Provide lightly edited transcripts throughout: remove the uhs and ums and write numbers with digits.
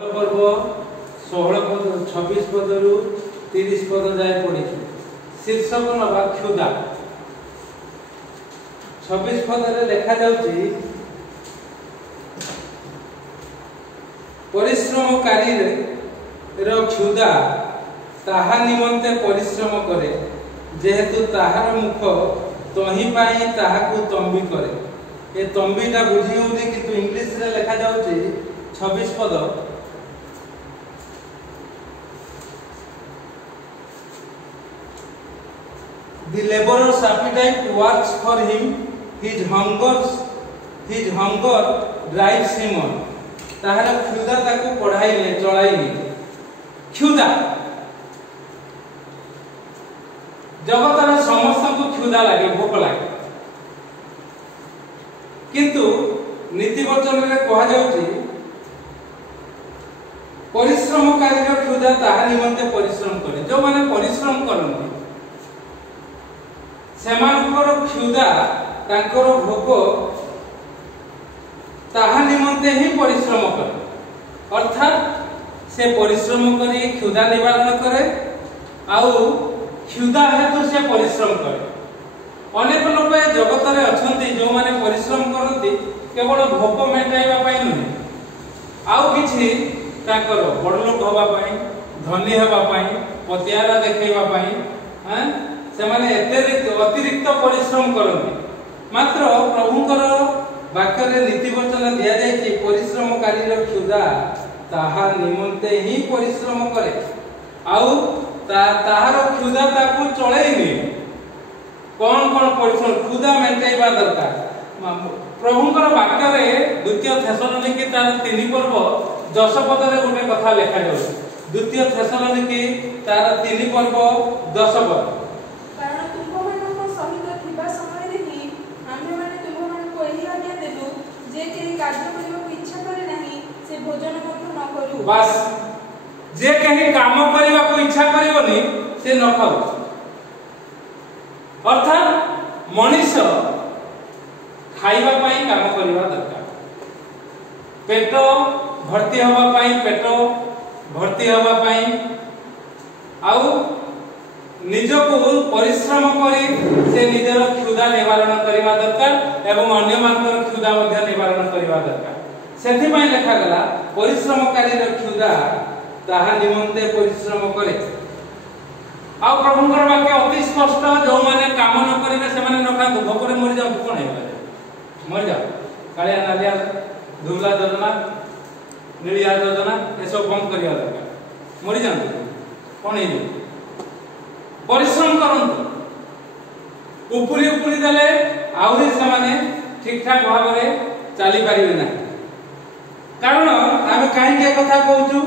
पर्व 16 पद 26 पदरू 30 पद जाए पड़ी शीर्षक नवा क्षुधा 26 पद रे देखा जाउची परिश्रमकारी रो क्षुधा ताहा निमंते परिश्रम करे जेहेतु ताहार मुख तही पाई ताहाकू तंबी करे। ए तंबीटा बुझी होउची किंतु इंग्लिश रे लिखा जाउची 26 पद The laborer's appetite works for him, his hunger drives him on. ताहार क्षुधा ताकू पढ़ाई ले चलाई ले क्षुधा जगतर समस्त को क्षुधा लगे भोक लगे किंतु नीति वचन रे कहा जाउची परिश्रमकारी क्षुधा ताहा निमंते परिश्रम करे जो माने परिश्रम करନ୍ତି सेमानकर क्षुधा तांकर भोक ताहा निमंते ही परिश्रम करे अर्थात से परिश्रम करी क्षुधा निवारण करे आउ क्षुधा हेतु से परिश्रम करे। अनेक लोक जगत रे अछंती जो माने परिश्रम करती केवल भोक मेटाइबा पई नहीं आउ किछि ताकर बड़ लोक होबा पई धनी होबा पई पतियारा देखैबा पई से माने अतिरिक्त परिश्रम करती मात्र प्रभुंकर वाक्य रे नीति वचन दिया जायछि परिश्रमकारी रो क्षुधा ताहा निमंते ही परिश्रम करे आउ ताहार क्षुधा ताकू चलैनी कौन परिश्रम क्षुधा मेटाइबा दरकार। प्रभुंकर वाक्य रे द्वितीय थेसलोनिकी तार 3 पर्व 10 पद रे गोटे कथा लिखा जाउ द्वितीय थेसलोनिकी तार 3 पर्व 10 पद कारण तुमମାନଙ୍କ सहित थिबा समय रे ही आमे माने तुमମାନଙ୍କୁ एही आज्ञा देलु जे केही कार्य କରିବାକୁ इच्छा करे नाही से भोजन ମଧ୍ୟ न करू। बस जे केही काम କରିବାକୁ इच्छा करबनी से न खाऊ अर्थात मनुष्य खाइबा पाई काम करबा दरकार पेट भर्ती होबा पाई आउ निजको परिश्रम करी से निजर क्षुधा निवारण करबा दरकार एवं अन्य मानकर क्षुधा ମଧ୍ୟ निवारण करबा दरकार। सेथि पई लिखा गला परिश्रमकारी क्षुधा ताहा निमंते परिश्रम करे आ प्रभुंकर वाक्य अति स्पष्ट जो माने काम न करिवे से माने न खातु भोकरे मरि जाउ कोन हेबा मरि जाउ कालिया नालिया धुला योजना नीलिया योजना ए सब बंद करिया दरकार मरि जाउ कोन हेबे परिश्रम करंतु उपरी देले आउरी से माने ठीक ठाक भाव रे चली परिबे ना कारण आमे काहे के कथा कहूछु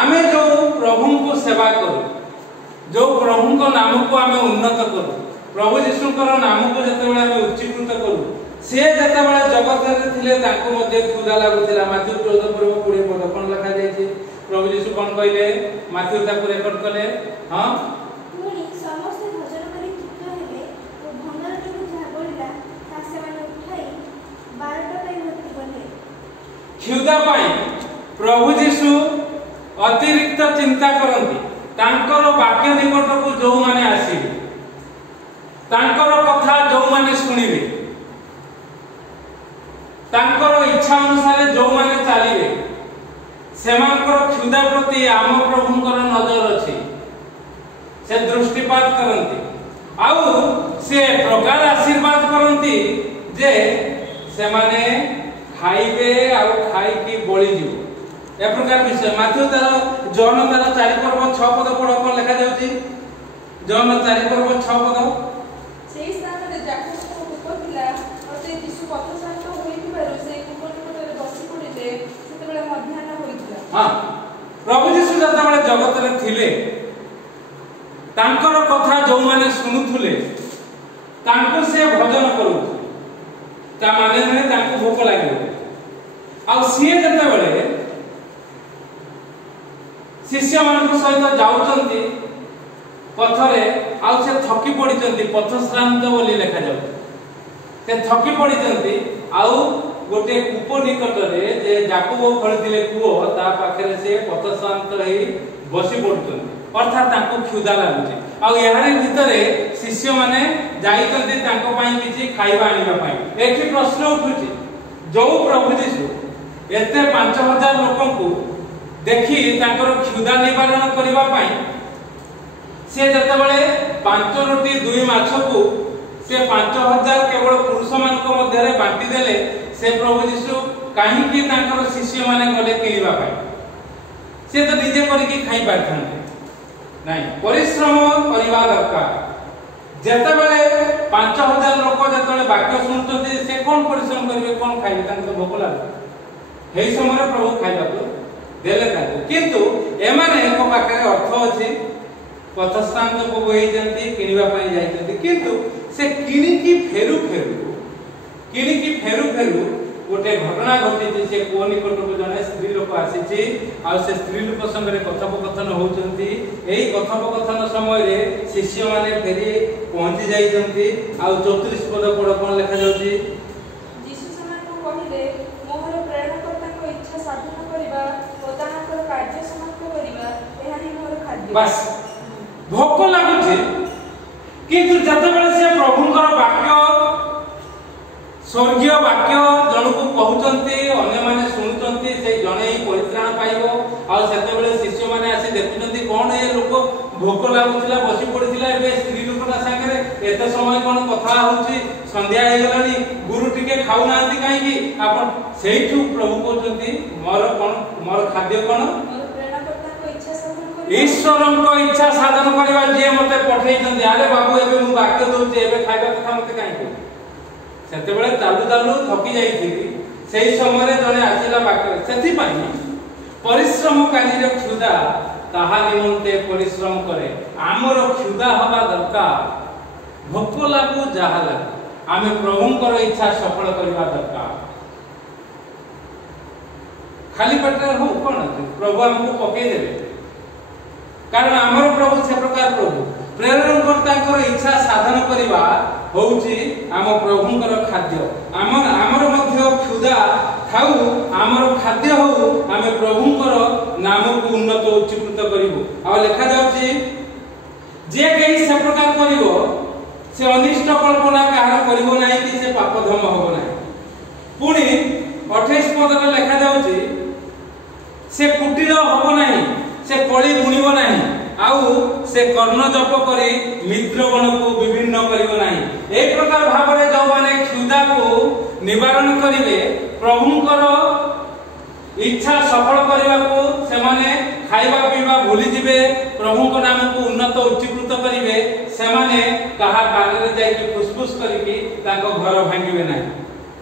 आमे जो प्रभु को सेवा करू जो प्रभु को नाम को आमे उन्नत करू प्रभु यीशु को नाम को जते बेला आमे उच्चीकृत करू से जते बेला जगत रे थिले ताको मध्ये क्षुधा लागुतिला माथ्यू 14 पर्व 20 पद कोन लिखा जायछि प्रभु यीशु कोन कहले माथ्यू ताको रेकॉर्ड कले हां पुनी समस्त भोजन करी तृप्त हेले ओ भंगार जो जागोलिला तासे माने उठाई 12टा पई भर्ती कले क्षुधा पाई प्रभु यीशु अतिरिक्त चिंता करंती तांकर वाक्य निकट को जो माने आसीबे तांकर कथा जो माने सुनिबे तांकर इच्छा अनुसार जो माने चलीबे सेमानकर क्षुधा प्रति आम प्रभुंकर नजर अछि से दृष्टिपात करंती आउ से प्रकार आशीर्वाद करंती जे से माने खाइबे आउ खाई की बळी जीव ए प्रकार विषय माथ्यू तार जॉन तार 4 पर्व 6 पद पढ कोन लिखा जाउची जॉन 4 पर्व 6 पद सेही स्थान रे जाकस को उपथिला अते यीशु पथ शांत होइथिबारु से कुकुरनिकटरे बसी पडिले सेतेबेले मध्याह्न होइथिला। हां प्रभु यीशु जता बेले जगत रे थिले तांकर कथा जो माने सुनुथुले तांको से भजन करू ता माने ने तांको भोक लागियो आ सिए जता बेले शिष्य मान सहित जाउचंती पथरे आउ से थकी पड़िचंती पथ श्रांत बोली लिखा जाउ से थकी पड़िचंती आउ गोटे कूप निकट में जे याकूब खोलिथिले कूप ता पाखरे से पथशांत रही बसी पड़ुछन अर्थात ताको क्षुधा लागुଛି आ यारे भितरे शिष्य माने जाईतंती ताको पई किछि खाइबा आनिबा पई एठी प्रश्न उठुछि जो प्रभु यीशु एते 5000 लोकन को देखि ताकर क्षुधा निवारण करबा पई से जते बेले 5 रोटी 2 माछ को से 5000 केवल पुरुष मान को मध्य रे बांटी देले से प्रभु यीशु काहे कि ताकर शिष्य माने गले किनिबा पई से तो निजे करी कि खाई पारथांते नहीं परिश्रम करबा दरकार जते बेले 5000 लोक जते बेले वाक्य सुनतते से कोन परिश्रम करिवे कोन खाइबे तांको भोक लागे हेई समय प्रभु खाइबा को देले ताको किंतु एमाने को पाखरे अर्थ अछि पथस्थान को गई जंती किनिबा पई जाईतंती किंतु से किनिकी फेरु फेरु गोटे घटना घटी से को निकट को जने स्त्री लोक आसी आ से स्त्री लोक संगे कथोपकथन होउचंती एई कथोपकथन समय रे शिष्य माने फेरी पहुंची जाईतंती आ 34 पद पड़ कोन लिखा जाउची यीशु समान को कहिले मोहर प्रेरणकर्ता को इच्छा साधन करबा ओ ताहाकर कार्य समाप्त करबा एहानी मोर खाद्य बस भोक लागुଛି किंतु जतबेले से प्रभुଙ୍କର वाक्य स्वर्गीय वाक्य जनकु कहउचंती अन्य माने सुनुचंती से जने ही परित्राण पाइबो आ सेतेबेले शिष्य माने आसी देखुचंती कोन ए लोक भोक लागुथिला बसी पड़िथिला एबे स्त्री लोकटा संगे एते समय कोन कथा होउची संध्या हे गलानी गुरु टिके खाउ नांती काहे कि आपण सेइठु प्रभु कहउचंती मोर खाद्य कोन ईश्वरन को इच्छा साधन करबा जे मते पठैचंती अरे बाबू एबे मु वाक्य दउची एबे खाइबा कथा मते काहे को सेते बेले चालू थकी जाईथिली सेही समय रे जने आसिला वाक्य सेथि पई परिश्रम कानी रे क्षुधा ताहा निमंते परिश्रम करे आमर क्षुधा हवा दरकार भोक लागू जाहा लागू आमे प्रभुंकर इच्छा सफल करबा दरकार खाली पेटरे हो कोन प्रभु हमको पके देबे कारण आमर प्रभु से प्रकार प्रभु प्रेरण करता इच्छा साधन करबा होउची आम प्रभुंकर खाद्य आमर मध्य क्षुधा थाउ आमर खाद्य हो आमे प्रभुंकर नाम को उन्नत उच्चीकृत करिवो आ लिखा जाउची जे केही से प्रकार करिवो से अनिष्ट कल्पना काहर करिवो नाही कि से पाप धम होबो नाही पुनी 28 पद रे लिखा जाउची से कुटिल होबो नाही से कळी बुणिबो नाही आउ से कर्ण जप करी मित्रगण को विभिन्न करिवो नाही एक प्रकार भाबरे जो माने क्षुधा को निवारण करिवे प्रभुंकर इच्छा सफल करबा को से माने खाइबा पीबा भूली जिवे प्रभुंक नाम को उन्नत उच्चीकृत करिवे से माने कहा कारे जाई कि फुसफुस करिकि ताको घर भांगिवे नाही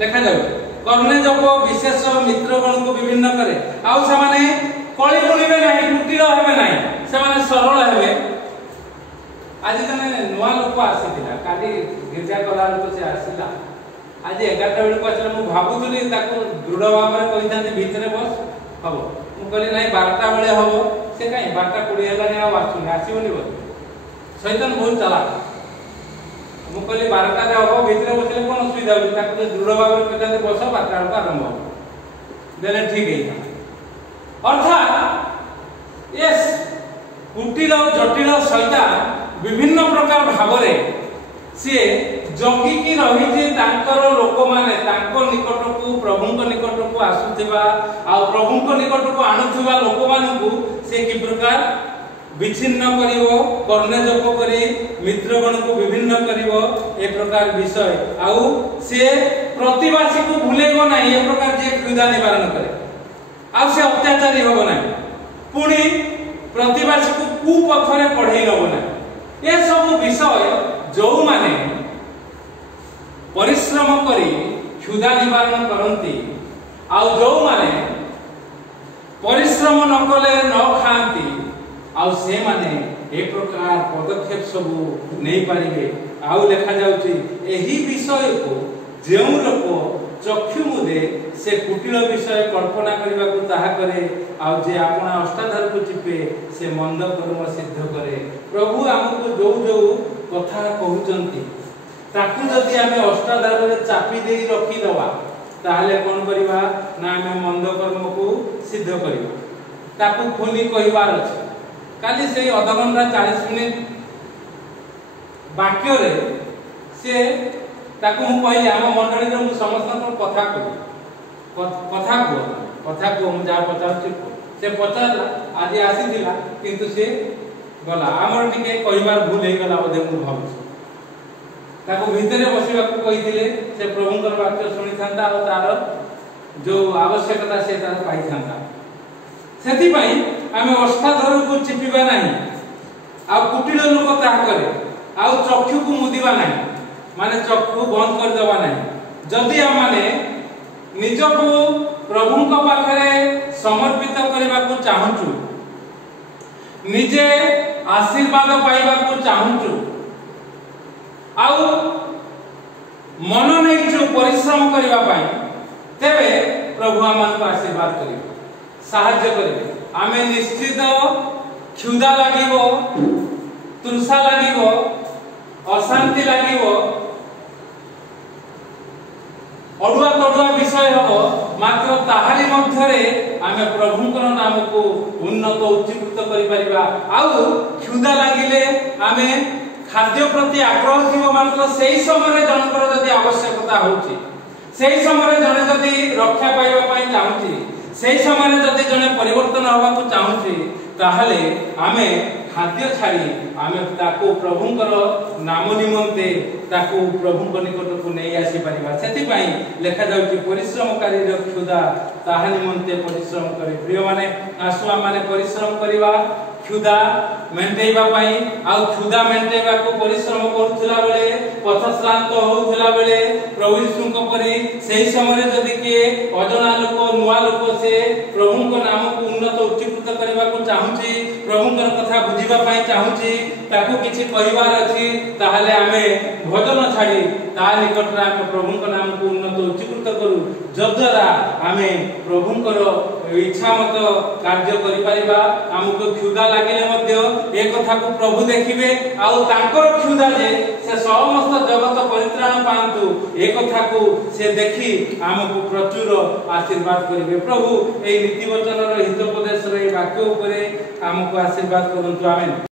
लेखा जाउ कर्ण जप विशेष मित्रगण को विभिन्न करे आउ से माने कळी बुणिबे नाही कुटिल हेबे नाही से माने सरल हेबे आज जने नुवा लोक आसीथिला काली गिरजा कला लोक से आसीला आज 11टा बेल को आछला मु भाबुथुली ताको दृढ़ भाबरे कहिथांती भीतरे बस हबो मु कहली नाही 12टा बेले हबो से काई 12टा 20 हेलानी आ आसुनी आसीबोनी बोल शैतान बहुत चालाक मु कहली 12टा रे हबो भीतरे बसले कोन सुविधा होई ताको दृढ़ भाबरे कहिथांती बस 12टा को आरंभ हो देले ठीक हेई अर्थात यस कुटिल जटिल शैतान विभिन्न प्रकार भावरे से जगी की रही जे तांकर लोक माने तांको निकट को प्रभुंक निकट को आसुथिबा आ प्रभुंक निकट को आनुथिबा लोक मानकु से की प्रकार विच्छिन्न करिवो कर्णे जप करी मित्रगण को विभिन्न करिवो ए प्रकार विषय आउ से प्रतिवासी को भूलेगो नाही ए प्रकार जे क्षुधा निवारण करे आ से अत्याचारी होबो नाही पुनी प्रतिवासी को कुपथरे पढ़ेई नबो नाही ए सब विषय जो माने परिश्रम करी क्षुधा निवारण करंती आ जो माने परिश्रम न कले न खांती आ से माने ए प्रकार पदक्षेप सब नै पारिबे आ लेखा जाउची एही विषय को जेउ लोक चक्षु मुदे से कुटिल विषय कल्पना करबा को ताहा करे आ जे आपना अष्टाधार को चिपे से मंद कर्म सिद्ध करे प्रभु हमको जो जो कथा कहउचंती ताकू जदि हमें अष्टाधार रे चापी देई रखी दवा ताहले कोन करिबा ना आमे मंद कर्म को सिद्ध करिबा ताकू खुली कहिबार अछि काली से अध घंटा 40 मिनिट वाक्य रे से ताकू हम कहले हम मंडली रे समस्त कथा को हम जा पचार से पचारला आज आसीथिला किंतु से गला हमर टिके कहिबार भूल हे गला बोधे मु भाबु ताको भितरे बसिबा को कहिथिले से प्रभुंकर वाक्य सुनि थांता और तार जो आवश्यकता से तार पाई थांता सेति पई आमे अष्टाधर को चिपिबा नाही आ कुटिल लोक ताहा करे आ चक्षु को मुदिबा नाही माने चक्षु बंद कर देबा नाही जदि हम माने निजको प्रभुंक पाखरे समर्पित करबा को चाहूचु निजे आशीर्वाद पाइबा को चाहूचु आउ मन नहीं जो परिश्रम करबा पाई तेबे प्रभु आमान को आशीर्वाद करिवे सहाय्य करिवे आमे निश्चित क्षुधा लागिवो तृषा लागिवो अशांति लागिवो अडुआ तडुआ विषय हबो मात्र ताहारी मध्यरे आमे प्रभुंकर नाम को उन्नत उच्चीकृत करि परिबा आउ क्षुधा लागिले आमे खाद्य प्रति आग्रह थिबो मात्र सेही समय जनकर जदि आवश्यकता होची सेही समय जने जदि रक्षा पाइबा पई चाहूची सेही समय जदि जने परिवर्तन होबा को चाहूची ताहले आमे खाद्य छाड़ी आमे ताको प्रभुंकर नाम निमंते ताको प्रभुंक निकट को नै आसी परिबा सेति पई लेखा जाउची परिश्रमकारी क्षुधा ताहा निमंते परिश्रम करे प्रिय माने आसुआ माने परिश्रम करिवा क्षुधा मेंटेइबा पई आ क्षुधा मेंटेइबा को परिश्रम करथुला बेले पथश्रांत होथुला बेले प्रभु यीशुଙ୍କ परि सेही समय जदि के अजना लोक नुवा लोक से प्रभुंक नाम को उन्नत उच्चीकृत करबा को चाहूची प्रभुंकर कथा बुझिबा पई चाहूची ताको किछि परिवार अछि ताहाले आमे भजन छाडी ता निकट रे आमे प्रभुंक नाम को उन्नत उच्चीकृत करू जद्वारा आमे प्रभुंकर इच्छा मत कार्य करि परिबा हमको क्षुधा लागिले मध्य ए कथा को प्रभु देखिबे आ तांकर क्षुधा जे से समस्त जगत परित्राण पांतु ए कथा को से देखि हमको प्रचुर आशीर्वाद करिवे प्रभु ए नीति वचन रो हितोपदेश रे वाक्य ऊपर हमको आशीर्वाद करंतु आमेन।